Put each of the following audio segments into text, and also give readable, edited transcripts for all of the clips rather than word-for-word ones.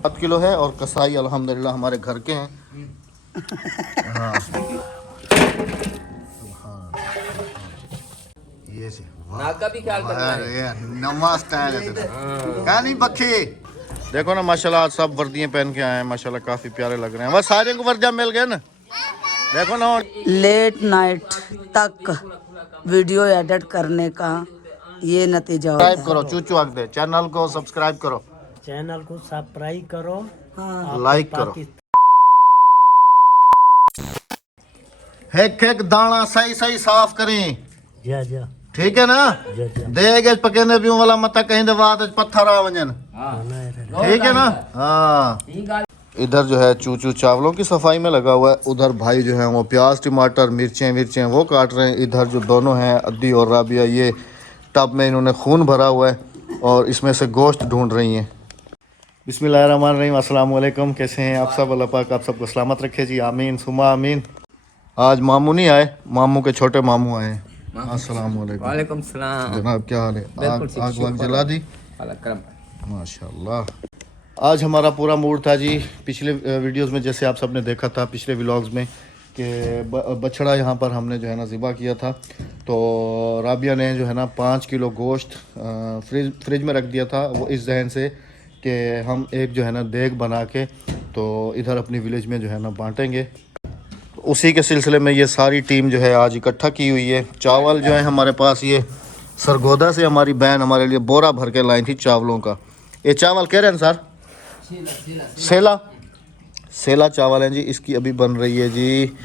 7 kilo है और कसाई अल्हम्दुलिल्लाह हमारे घर के हैं। हाँ ये से नाका भी ख्याल करना है। नमस्ते क्या नहीं बखे। देखो ना माशाल्लाह आज सब वर्दियां पहन के आए हैं, माशाल्लाह काफी प्यारे लग रहे हैं। बस सारे को वर्दियां मिल गए ना। देखो ना लेट नाइट तक वीडियो एडिट करने का ये नतीजा होता सब्सक्राइब करो, चूचू आग दे, चैनल को सब्सक्राइब करो, चैनल को सब्सक्राइब करो, लाइक करो। एक दाना सही सही साफ करें, जा जा ठीक है ना। देगे पकेंदे भी वाला मत कहीं दे बात पत्थर आ वजन, ठीक है ना। हाँ इधर जो है चूचू चावलों की सफाई में लगा हुआ है, उधर भाई जो है वो प्याज टमाटर मिर्चें वो काट रहे हैं। इधर जो दोनों हैं अद्दी और राबिया, ये टब में इन्होंने खून भरा हुआ है और इसमें से गोश्त ढूंढ रही हैं। बिस्मिल्लाहिर्रहमानिर्रहीम, अस्सलाम वालेकुम, कैसे हैं आप सब। अल्लाह पाक आप सबको सलामत रखे जी, आमीन सुमा आमीन। आज मामू नहीं आए, मामू के छोटे मामू आए हैं। अस्सलाम वालेकुम। वालेकुम सलाम जनाब क्या हाल है। आग वाग जला दी माशाल्लाह। आज हमारा पूरा मूड था जी, पिछले वीडियोस में जैसे आप सबने देखा था, पिछले व्लॉग्स में कि बछड़ा यहाँ पर हमने जो है ना ज़िबा किया था। तो राबिया ने जो है ना 5 किलो गोश्त फ्रिज में रख दिया था, वो इस जहन से कि हम एक जो है ना देग बना के तो इधर अपनी विलेज में जो है ना बांटेंगे। उसी के सिलसिले में ये सारी टीम जो है आज इकट्ठा की हुई है। चावल जो है हमारे पास ये सरगोदा से हमारी बहन हमारे लिए बोरा भर के लाई थी चावलों का। ये चावल कह रहे हैं सर सेला चावल है जी। इसकी अभी बन रही है जी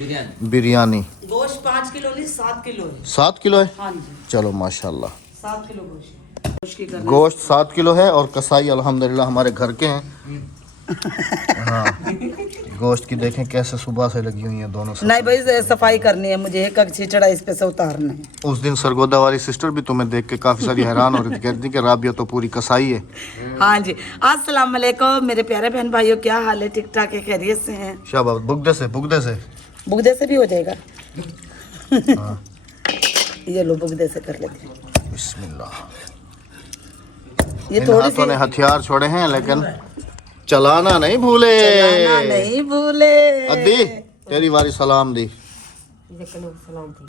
बिरयानी। गोश्त 5 किलो नहीं 7 किलो है। 7 किलो है। हाँ जी चलो माशाल्लाह 7 किलो गोश्त। गोश्त 7 किलो है और कसाई अल्हम्दुलिल्लाह हमारे घर के हैं। हाँ गोश्त की देखें कैसे सुबह से लगी हुई है दोनों। नहीं भाई सफाई करनी है मुझे, एक छिचड़ा इस पे से उतारना है। उस दिन सरगोदा वाली सिस्टर भी तुम्हें देख के काफी सारी हैरान हो रही थी, कहती थी कि राबिया तो पूरी कसाई है। हाँ जी अस्सलाम वालेकुम मेरे प्यारे बहन भाइयों, क्या हाल है। ठीक ठाक है, खैरियत से हैं। शाबाश। बुगदे से भी हो जाएगा। हाँ। ये लो बुगदे से कर लेते हैं। बिस्मिल्लाह। ये थोड़ी सी हथियार छोड़े हैं लेकिन चलाना नहीं भूले। अद्दी तेरी वारी सलाम दी।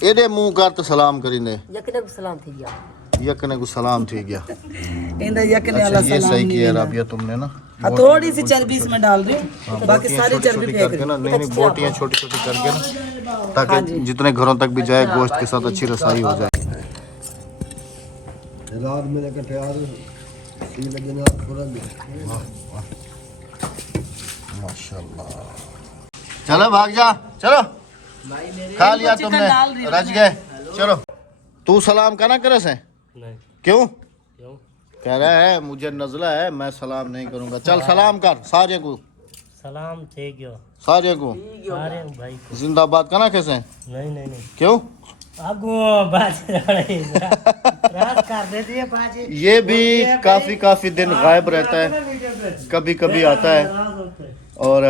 एडे मुंह कर तो सलाम करींदे। यकने को सलाम थी गया। अच्छा, ये सही किया राबिया तुमने ना। थोड़ी सी चर्बी इसमें डाल दो, बाकी सारी चर्बी फेंक दो ना। नहीं बोटियां छोटी छोटी करके ना, ताकि जितने घरों तक भी जाए गोश्त के साथ अच्छी रसाई हो जाए। माशाल्लाह। चलो भाग जा, चलो खा लिया तुमने, रज गए। चलो तू सलाम करना करे से क्यों कह रहा है मुझे नजला है, मैं सलाम नहीं करूंगा। चल सलाम कर सारे को। सलाम थे क्यों सारे को सारे भाई को जिंदाबाद करना कैसे। नहीं क्यों ये भी काफी दिन गायब रहता है, कभी कभी आता है और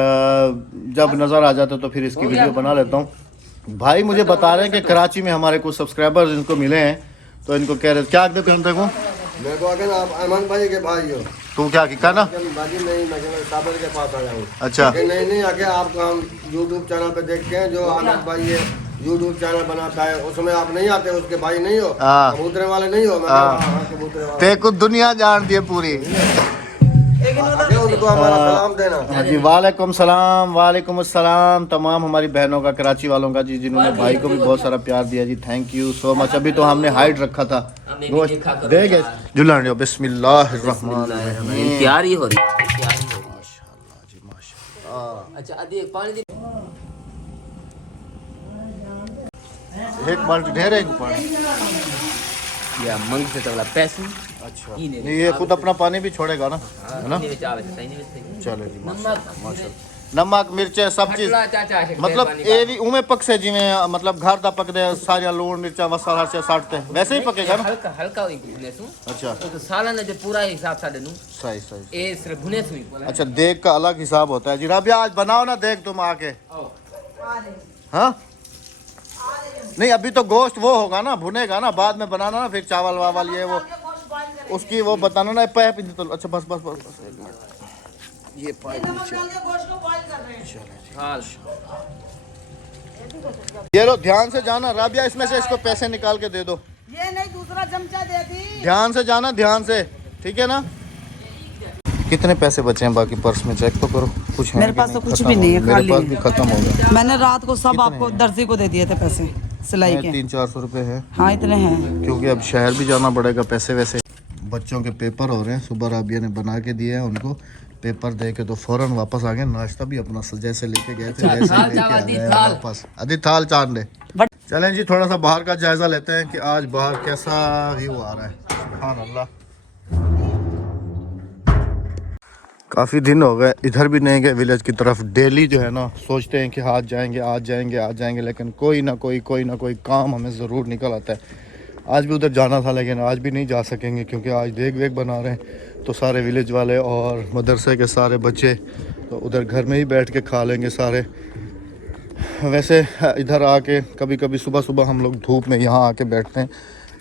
जब नजर आ जाता है तो फिर इसकी वीडियो बना लेता हूँ। भाई मुझे बता रहे हैं कि कराची में हमारे कुछ सब्सक्राइबर्स इनको मिले हैं, तो इनको कह रहे क्या देखो हम देखो मैं को अगर आप अमन भाई के भाई हो तू क्या कहना बाजी नहीं, मैं साबर के पास आया हूँ। अच्छा नहीं आगे आपको हम यूट्यूब चैनल पे देखते हैं, जो आनंद भाई है यूट्यूब चैनल बनाता है, उसमें आप नहीं आते, उसके भाई नहीं हो, कबूतरे वाले नहीं हो। कबूतरे वाले ते को दुनिया जान दी पूरी। उनको हमारा सलाम देना। हाँ जी वालेकुम सलाम। वालेकुम अस्सलाम तमाम हमारी बहनों का, कराची वालों का जी, जिन्होंने भाई को भी बहुत सारा प्यार दिया जी, थैंक यू सो मच। अभी तो हमने हाइड रखा था गोश्त देंगे जुलान। बिस्मिल्लाहिर्रहमानिर्रहीम। तैयारी हो रही है माशाल्लाह जी माशाल्लाह। अच्छा अभी पानी एक बाल्टी ढेर है पानी या मंग से तगड़ा पैसे। अच्छा नहीं ये खुद अपना पानी भी छोड़ेगा ना, है ना। चलो जी माशाल्लाह। नमक मिर्चे सब चीज मतलब ये भी उमे पक से जिवें मतलब घर दा पकदे सारा लूण मिर्चा मसाला से साटते वैसे ही पकेगा ना। हल्का हल्का होई भुने सु। अच्छा तो साला ने जो पूरा हिसाब साडे नु सही ए सिर्फ भुने सुई। अच्छा देग का अलग हिसाब होता है जी। राबिया आज बनाओ ना देग तुम आके। हाँ नहीं अभी तो गोश्त वो होगा ना, भुनेगा ना, बाद में बनाना ना फिर चावल वावल ये वो उसकी वो बताना ना। पैप तो अच्छा बस एक मिनट ये पाइप नीचे हाँ ये लो, ध्यान से जाना राबिया, इसमें से इसको पैसे निकाल के दे दो। ये नहीं, दूसरा चमचा दे दी। ध्यान से जाना, ध्यान से, ठीक है ना। कितने पैसे बचे हैं बाकी पर्स में, चेक तो करो। कुछ है मेरे कि पास तो नहीं? कुछ खत्म भी हो नहीं है, गया। मेरे खाली पास है। भी खत्म हो गया। मैंने रात को सब आपको दर्जी को दे दिए थे पैसे सिलाई के। 300-400 रुपए है, हाँ इतने हैं। क्योंकि अब शहर भी जाना पड़ेगा पैसे वैसे। बच्चों के पेपर हो रहे हैं, सुबह राबिया ने बना के दिए हैं उनको। पेपर दे के तो फौरन वापस आ गए। नाश्ता भी अपना जैसे लेके गए थे वैसे ही लेके आ गए वापस। आदि थाल चांद। चलें जी, थोड़ा सा बाहर का जायजा लेते हैं कि आज बाहर कैसा व्यू आ रहा है। सुभान अल्लाह, काफ़ी दिन हो गए इधर भी नहीं गए विलेज की तरफ। डेली जो है ना सोचते हैं कि आज जाएंगे आज जाएंगे आज जाएंगे, लेकिन कोई ना कोई काम हमें ज़रूर निकल आता है। आज भी उधर जाना था लेकिन आज भी नहीं जा सकेंगे, क्योंकि आज देख वेग बना रहे हैं तो सारे विलेज वाले और मदरसे के सारे बच्चे तो उधर घर में ही बैठ के खा लेंगे सारे। वैसे इधर आके कभी कभी सुबह सुबह हम लोग धूप में यहाँ आके बैठते हैं।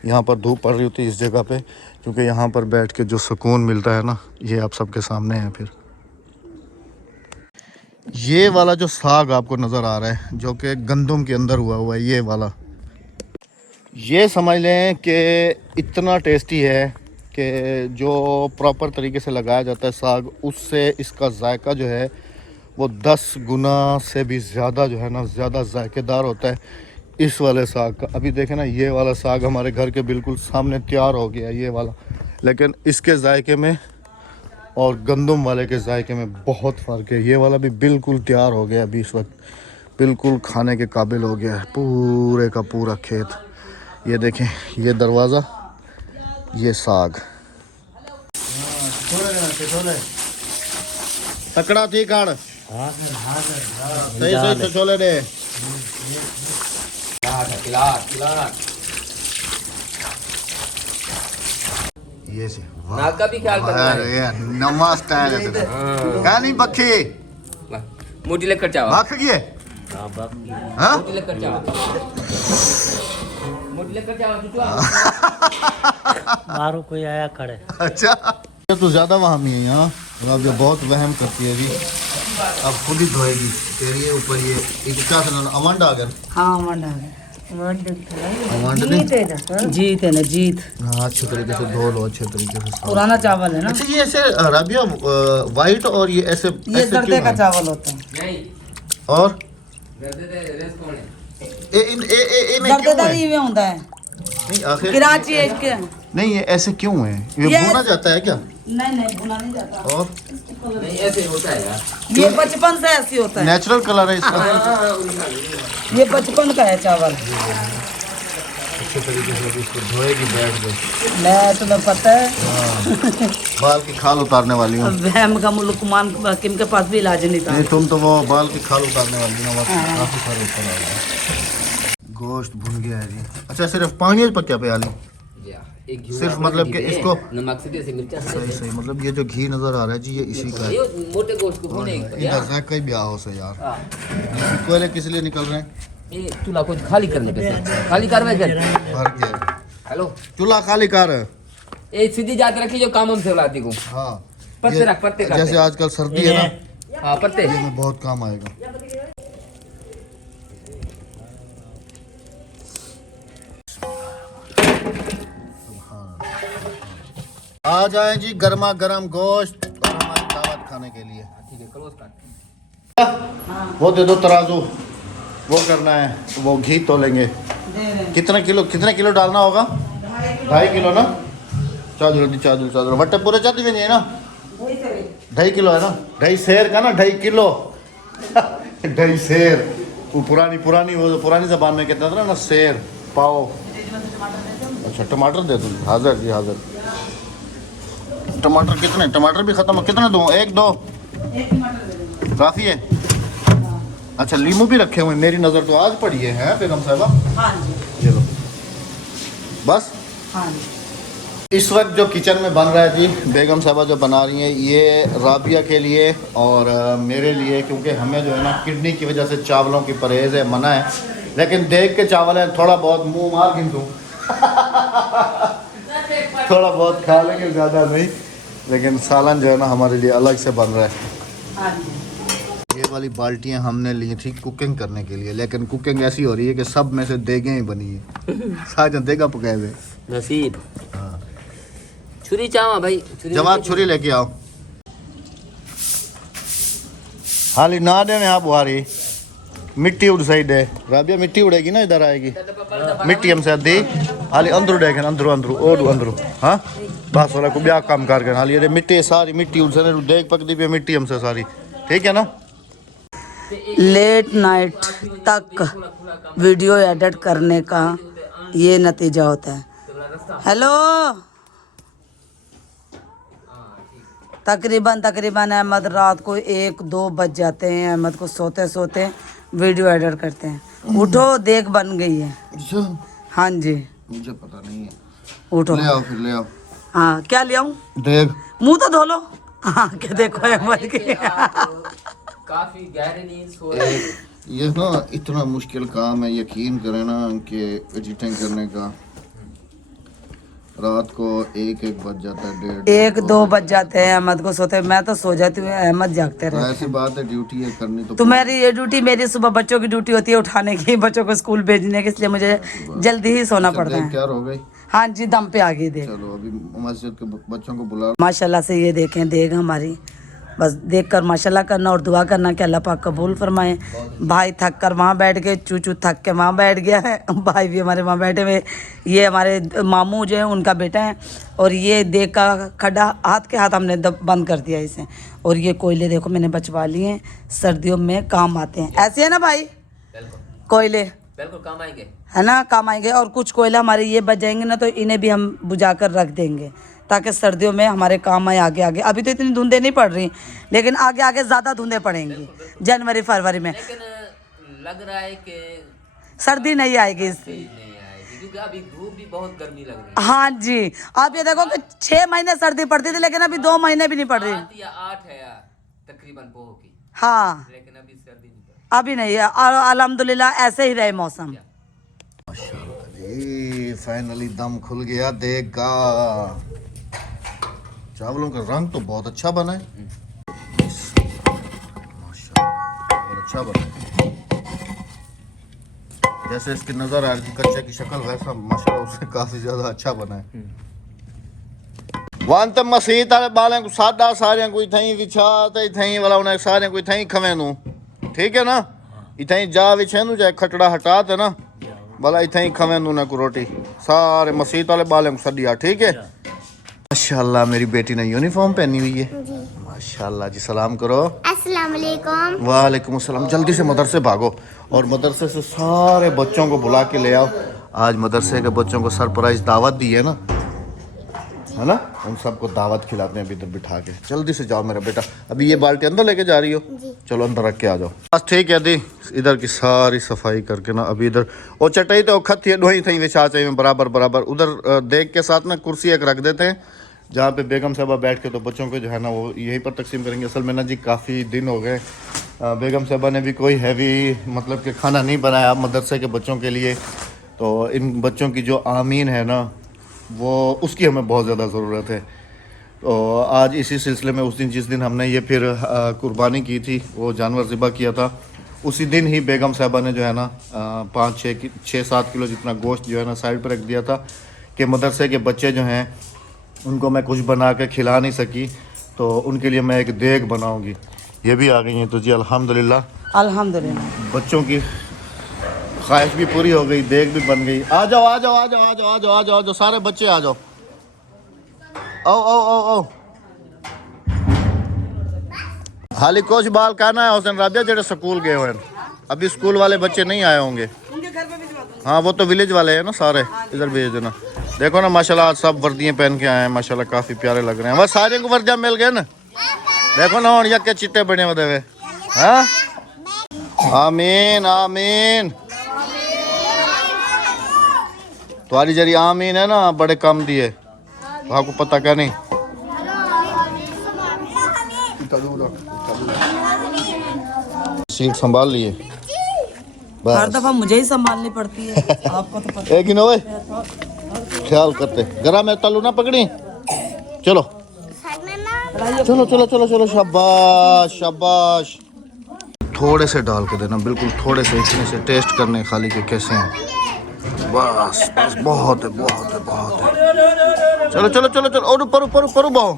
यहाँ पर धूप पड़ रही होती है इस जगह पे, क्योंकि यहाँ पर बैठ के जो सुकून मिलता है ना, ये आप सबके सामने है। फिर ये वाला जो साग आपको नज़र आ रहा है जो कि गंदम के अंदर हुआ है, ये वाला, ये समझ लें कि इतना टेस्टी है कि जो प्रॉपर तरीके से लगाया जाता है साग, उससे इसका जायका जो है वो 10 गुना से भी ज़्यादा जो है ना, ज़्यादा जायकेदार होता है इस वाले साग का। अभी देखें ना, ये वाला साग हमारे घर के बिल्कुल सामने तैयार हो गया है ये वाला, लेकिन इसके जायके में और गंदम वाले के जायके में बहुत फ़र्क है। ये वाला भी बिल्कुल तैयार हो गया अभी इस वक्त, बिल्कुल खाने के काबिल हो गया है पूरे का पूरा खेत। ये देखें, ये दरवाज़ा, ये साग। तकड़ा थी काड़ सही सही तो छोले दे। ये से नाक का भी ख्याल करना है। यार नमस्ते है तेरा क्या नहीं बखी मोटी लेकर चावा भाग गए। हाँ मोटी लेकर चावा मोटी लेकर चावा बाहरों कोई आया खड़े। अच्छा, तो ज़्यादा वहाँ में है यहाँ। अब जो बहुत वहम करती है अभी, अब खुद ही धोएगी। तेरी ये ऊपर ये क्या था, अमंड आ गया। हाँ अमंड आ गए। अमंड नहीं, जीत है ना, जीत। हाँ अच्छे तरीके से धो लो, अच्छे तरीके से। पुराना चावल है ना। अच्छा, ये ऐसे राबिया वाइट और ये ऐसे ये जर्दे का चावल होता है। नहीं और रेस कौन है? में क्यों जर्देदारी है? में होता है, नहीं आखिर कराची है इसके। नहीं, ये ऐसे क्यों है? ये भुना जाता है क्या? नहीं भुना नहीं जाता। और नहीं ऐसे होता है यार, ये बचपन से ऐसी होता है। नेचुरल कलर है इसका। ये बचपन का है चावल। अच्छे तरीके से इसको धोएगी बैठ के। मैं तुम्हें पता है, बाल की खाल उतारने वाली हूँ। वहम का लुकमान हकीम के पास भी इलाज नहीं था। नहीं, तुम तो वो बाल की खाल उतारने वाली हो। काफी सारे ऊपर आ गए। गोश्त भुन गया है जी। अच्छा, सिर्फ पानी पर क्या प्याली? एक घी सिर्फ मतलब कि इसको नमक से दे, मिर्चा से सही सही, मतलब ये जो घी नजर आ रहा है जी, ये इसी का है। ये मोटे गोश्त को भूने इधर से कई ब्याह हो से यार। कोयले किस लिए निकल रहे हैं? ये चूल्हा को खाली करने पे खाली करवाए जल भर के। हेलो चूल्हा खाली कर। ये सीधी जात रखी जो काम हम से बुलाती को। हाँ, पत्ते ये रख, पत्ते काट जैसे दे। आजकल सर्दी है ना, हाँ पत्ते ये में बहुत काम आएगा। आ जाए जी गर्मा गर्म गोश्त और हमारी दावत खाने के लिए। ठीक है, क्लोज काट। वो दे दो तराजू, वो करना है, वो घी तोलेंगे। कितना किलो डालना होगा? 2.5 किलो ना। चादर चादर वट्टे पूरे चाहती भी नहीं है ना। 2.5 किलो है ना, 2.5 सेर का ना, 2.5 किलो 2.5 सेर। वो पुरानी वो पुरानी जबान में कहते थे ना सेर पाओ। अच्छा, टमाटर दे दो। हाजिर जी हाजिर। टमाटर कितने? टमाटर भी खत्म। कितने दूँ? 1-2 काफ़ी है। अच्छा, लीमू भी रखे हुए। मेरी नज़र तो आज पड़ी है बेगम साहिबा। हाँ जी, ये लो बस। हाँ जी। इस वक्त जो किचन में बन रहा है जी, बेगम साहिबा जो बना रही हैं, ये राबिया के लिए और मेरे लिए, क्योंकि हमें जो है ना किडनी की वजह से चावलों की परहेज़ है, मना है। लेकिन देख के चावल है, थोड़ा बहुत मुंह मार गिन दूँ थोड़ा बहुत खा लेंगे, ज़्यादा नहीं। लेकिन सालन जो है ना हमारे लिए अलग से बन रहा है। ये वाली बाल्टियां हमने ली थी कुकिंग करने के लिए, लेकिन कुकिंग ऐसी हो रही है कि सब में से देगे ही बनी है। सारे देगा पकाए हुए। नसीब। छुरी चावा भाई, जवाब छुरी लेके आओ। हाली ना देने आप बुहारी मिट्टी उड़ सही दे। राबिया मिट्टी उड़ेगी ना, इधर आएगी मिट्टी हमसे अद्धी। हाली अंदरू देखें, अंदरू अंदरू ओडू अंदरू। हाँ बस वाला को ब्याह काम कर गए। हाली ये मिट्टी सारी मिट्टी उड़ से देख पकती पे मिट्टी हमसे सारी, ठीक है ना। लेट नाइट तक वीडियो एडिट करने का ये नतीजा होता है। हेलो, तकरीबन अहमद रात को 1-2 बज जाते हैं। अहमद को सोते सोते वीडियो एडिट करते हैं। उठो, देख बन गई है। हाँ जी, मुझे पता नहीं है। उठो, ले आओ फिर ले आओ। हाँ क्या ले आऊं? देख मुंह तो धो लो। हाँ क्या देखो अहमद की। काफी गहरी नींद सो रहे हैं। ये ना इतना मुश्किल काम है, यकीन करें ना कि एडिटिंग करने का। रात को 1-1 बज जाता है, 1-2 बज जाते हैं अहमद को सोते। मैं तो सो जाती हूँ, अहमद जागते रहे। ऐसी बात है, ड्यूटी है करनी तो। तुम्हारी ये ड्यूटी, मेरी सुबह बच्चों की ड्यूटी होती है उठाने की, बच्चों को स्कूल भेजने की, इसलिए मुझे जल्दी ही सोना पड़ता है। क्या हो गई? हाँ जी, दम पे आ गई देख। चलो अभी मस्जिद के बच्चों को बुला। माशाल्लाह से ये देखें देख हमारी, बस देखकर माशाल्लाह करना और दुआ करना कि अल्लाह पाक कबूल फरमाए। भाई थक कर वहाँ बैठ गए, चूचू थक के वहाँ बैठ गया है, भाई भी हमारे वहाँ बैठे हुए। ये हमारे मामू जो है उनका बेटा है। और ये देख का खड्डा हाथ के हाथ हमने बंद कर दिया इसे। और ये कोयले देखो मैंने बचवा लिए हैं, सर्दियों में काम आते हैं। ऐसे है ना भाई, कोयले बिल्कुल काम आएंगे, है ना, काम आएंगे। और कुछ कोयला हमारे ये बच जाएंगे ना, तो इन्हें भी हम बुझा कर रख देंगे ताकि सर्दियों में हमारे काम आए आगे आगे। अभी तो इतनी धुंधे नहीं पड़ रही, लेकिन आगे आगे ज़्यादा धुंधे पड़ेंगी जनवरी फरवरी में। लेकिन लग रहा है कि सर्दी नहीं आएगी इससे, नहीं आएगी क्योंकि अभी धूप भी बहुत गर्मी लग रही है। हाँ जी, आप ये देखो कि 6 महीने सर्दी पड़ती थी, लेकिन अभी 2 महीने भी नहीं पड़ रही। 7 या 8 है यार तकरीबन पोह की, हाँ लेकिन अभी सर्दी नहीं पड़ अभी नहीं है। और अल्हम्दुलिल्लाह ऐसे ही रहे मौसम। फाइनली दम खुल गया देगा। चावलों का रंग तो बहुत अच्छा बना है, माशाल्लाह बहुत अच्छा बना है। जैसे इसकी नजर आ रही थी कच्चे की शक्ल, वैसा माशाल्लाह उससे काफी ज्यादा अच्छा बना है। वन तो मसीत वाले बालें को सादा सारे कोई थई विछा ते थई वाला उन्हें सारे कोई थई खवेनू, ठीक है ना। इथई जा विछेनू चाहे खटड़ा हटा ते ना भला इथई खवेनू ना को रोटी सारे मसीत वाले बालें को सदिया, ठीक है। माशाल्लाह मेरी बेटी ने यूनिफॉर्म पहनी हुई है माशाल्लाह जी। सलाम करो। अस्सलाम वालेकुम। वालेकुम अस्सलाम। जल्दी से मदरसे भागो और मदरसे से सारे बच्चों को बुला के ले आओ। आज मदरसे के बच्चों को सरप्राइज दावत दी है ना, है ना, उन सबको दावत खिलाते हैं अभी इधर बिठा के। जल्दी से जाओ मेरा बेटा। अभी ये बाल्टी अंदर लेके जा रही हो? चलो अंदर रख के आ जाओ। बस ठीक है दी, इधर की सारी सफाई करके ना अभी इधर और चटाई तो खत ढोई थी विछा चाहिए बराबर बराबर। उधर देख के साथ ना कुर्सी एक रख देते हैं जहाँ पे बेगम साहबा बैठ के तो बच्चों को जो है ना वो यहीं पर तकसीम करेंगे। असल में ना जी काफ़ी दिन हो गए बेगम साहबा ने भी कोई हैवी मतलब कि खाना नहीं बनाया मदरसे के बच्चों के लिए। तो इन बच्चों की जो आमीन है ना वो उसकी हमें बहुत ज़्यादा ज़रूरत है। तो आज इसी सिलसिले में उस दिन जिस दिन हमने ये फिर कुर्बानी की थी, वो जानवर ज़िबा किया था, उसी दिन ही बेगम साहबा ने जो है ना 5-6-7 किलो जितना गोश्त जो है ना साइड पर रख दिया था कि मदरसे के बच्चे जो हैं उनको मैं कुछ बना के खिला नहीं सकी तो उनके लिए मैं एक देग बनाऊंगी। ये भी आ गई हैं तो जी अल्हम्दुलिल्लाह अल्हम्दुलिल्लाह बच्चों की ख्वाहिश भी पूरी हो गई, देग भी बन गई। आ जाओ आ जाओ आ जाओ आ जाओ आ जाओ आ जाओ, सारे बच्चे आ जाओ। आओ आओ आओ आओ। हाली कुछ बाल कहना है हुसैन राबिया जेडे स्कूल गए हुए हैं, अभी स्कूल वाले बच्चे नहीं आए होंगे। हाँ वो तो विलेज वाले हैं ना सारे, इधर भेज देना। देखो ना माशाल्लाह आज सब वर्दियाँ पहन के आए हैं, माशाल्लाह काफ़ी प्यारे लग रहे हैं। बस सारे को वर्दियाँ मिल गए ना, देखो ना और यके चिट्टे बने हुए। हाँ आमीन आमीन। तुम्हारी जरी आमीन है ना बड़े कम दिए, तो आपको पता क्या नहीं। सीट संभाल लिए हर दफा मुझे ही संभालनी पड़ती है, आपको तो पता। एक ही ना ख्याल करते गरा में तलू ना पकड़ी। चलो चलो चलो चलो चलो, शाबाश शाबाश। थोड़े से डाल के देना, बिल्कुल थोड़े से, इतने से टेस्ट करने खाली के कैसे हैं। बस बस, बहुत है बहुत है बहुत है। चलो चलो चलो चलो, और ऊपर ऊपर ऊपर बहु,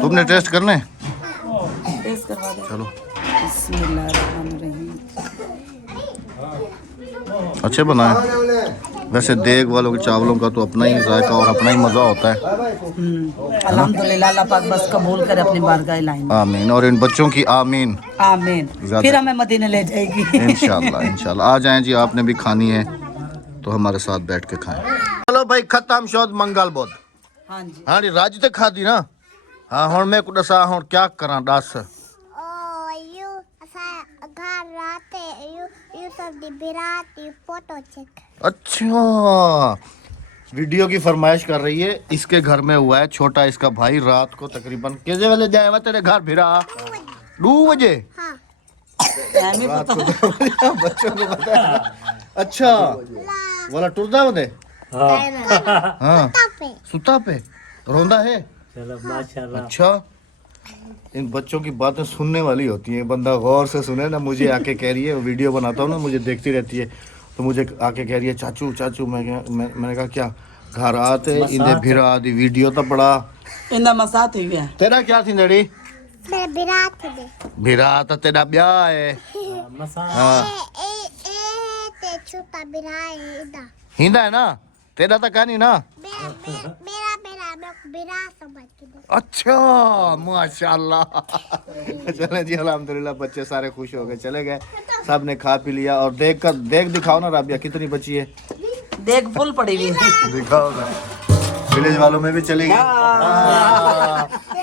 तुमने टेस्ट करने, टेस्ट करवा दो। चलो। बिस्मिल्लाहिर्रहमानिर्रहीम। अच्छे बनाए। वैसे देग वालों के चावलों का तो अपना ही जायका और अपना ही मज़ा होता है। अल्हम्दुलिल्लाह, अल्लाह पाक बस कबूल करे अपनी बारगाह लाइन। आमीन। और इन बच्चों की आमीन। आमीन। फिर हमें मदीने ले जाएगी। इंशाल्लाह इंशाल्लाह। आ जाएं जी, आपने भी खानी है तो हमारे साथ बैठ के खाएं। चलो भाई, खत्म शौद मंगल बोध। हाँ जी। हाँ जी, राज ते खा दी ना। हाँ, हुण मैं को दसा हुण क्या करा दस। यू घर रात यू सब दी बिरात यू फोटो चेक। अच्छा, वीडियो की फरमाइश कर रही है। इसके घर में हुआ है छोटा इसका भाई रात को तकरीबन कितने बजे जाएगा तेरे घर भिरा? 2 बजे। हाँ रात को बच्चों को पता है। अच्छा, वाला टुरदा बदे। हाँ, पे सुता पे रोंदा है। चलो माशाल्लाह। अच्छा, इन बच्चों की बातें सुनने वाली होती हैं, बंदा गौर से सुने ना। मुझे आके कह रही है, वीडियो बनाता हूँ ना, मुझे देखती रहती है, तो मुझे आके कह रही है चाचू चाचू। मैंने कहा क्या? घर आते इन्हें भिरा आदि वीडियो तो पड़ा। इंदा मसात ही गया। तेरा क्या थी डैडी? मेरे बिरात दे भिरा तो तेरा ब्याह है। मसा हाँ, ते छोटा बिराए इदा हिंदा है ना तेरा तो कहानी ना। मेरा मेरा मैं बिरा समझ के दे। अच्छा, माशाल्लाह। चले जी, अल्हम्दुलिल्लाह, बच्चे सारे खुश हो गए, चले गए, सब ने खा पी लिया। और देख दिखाओ ना राबिया, कितनी बची है? देख फुल पड़ी हुई है। दिखाओ ना, विलेज वालों में भी चली गई।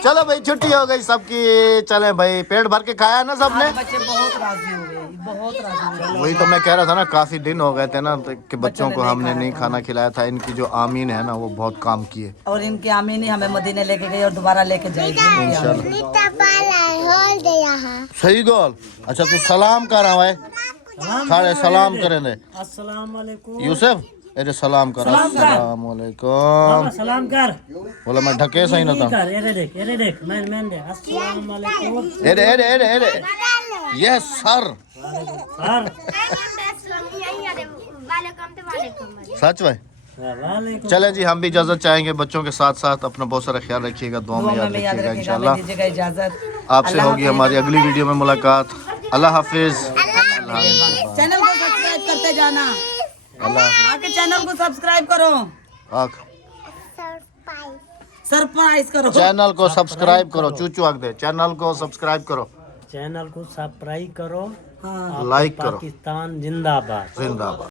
चलो भाई, छुट्टी हो गई सबकी। चले भाई, पेट भर के खाया ना सबने। बच्चे बहुत राजी हो गए, बहुत राजी हो गए। वही तो मैं कह रहा था ना, काफी दिन हो गए थे ना कि बच्चों को हमने नहीं खाना खिलाया था। इनकी जो आमीन है ना, वो बहुत काम किए। और इनकी आमीन ही हमें मदीने लेके गई और दोबारा लेके जाएगी इंशाल्लाह। नीता पाला होल दे यहाँ। सही गोल। अच्छा, तू सलाम कर रहा है, सारे सलाम करें दे। अस्सलाम वालेकुम। यूसुफ, अरे सलाम कर। अस्सलाम वालेकुम। सलाम कर। बोला मैं ढके सही ना था। कर ये देख मैं दे। अस्सलाम वालेकुम। अरे अरे अरे अरे, यस सर। सर सच में। वालेकुम। चले जी, हम भी इजाजत चाहेंगे। बच्चों के साथ साथ अपना बहुत सारा ख्याल रखिएगा, दुआ में याद हमें याद रखिएगा। रखिएगा, इंशाल्लाह हमें दीजिएगा इजाजत। आपसे होगी हमारी अगली वीडियो में मुलाकात। अल्लाह हाफिज। चैनल को सब्सक्राइब करते जाना। आके चैनल को सब्सक्राइब करो, सरप्राइज करो। चैनल को सब्सक्राइब करो। चूचू आग दे, चैनल को सब्सक्राइब करो, चैनल को सब्सक्राइब करो। हाँ। लाइक करो। पाकिस्तान जिंदाबाद। जिंदाबाद।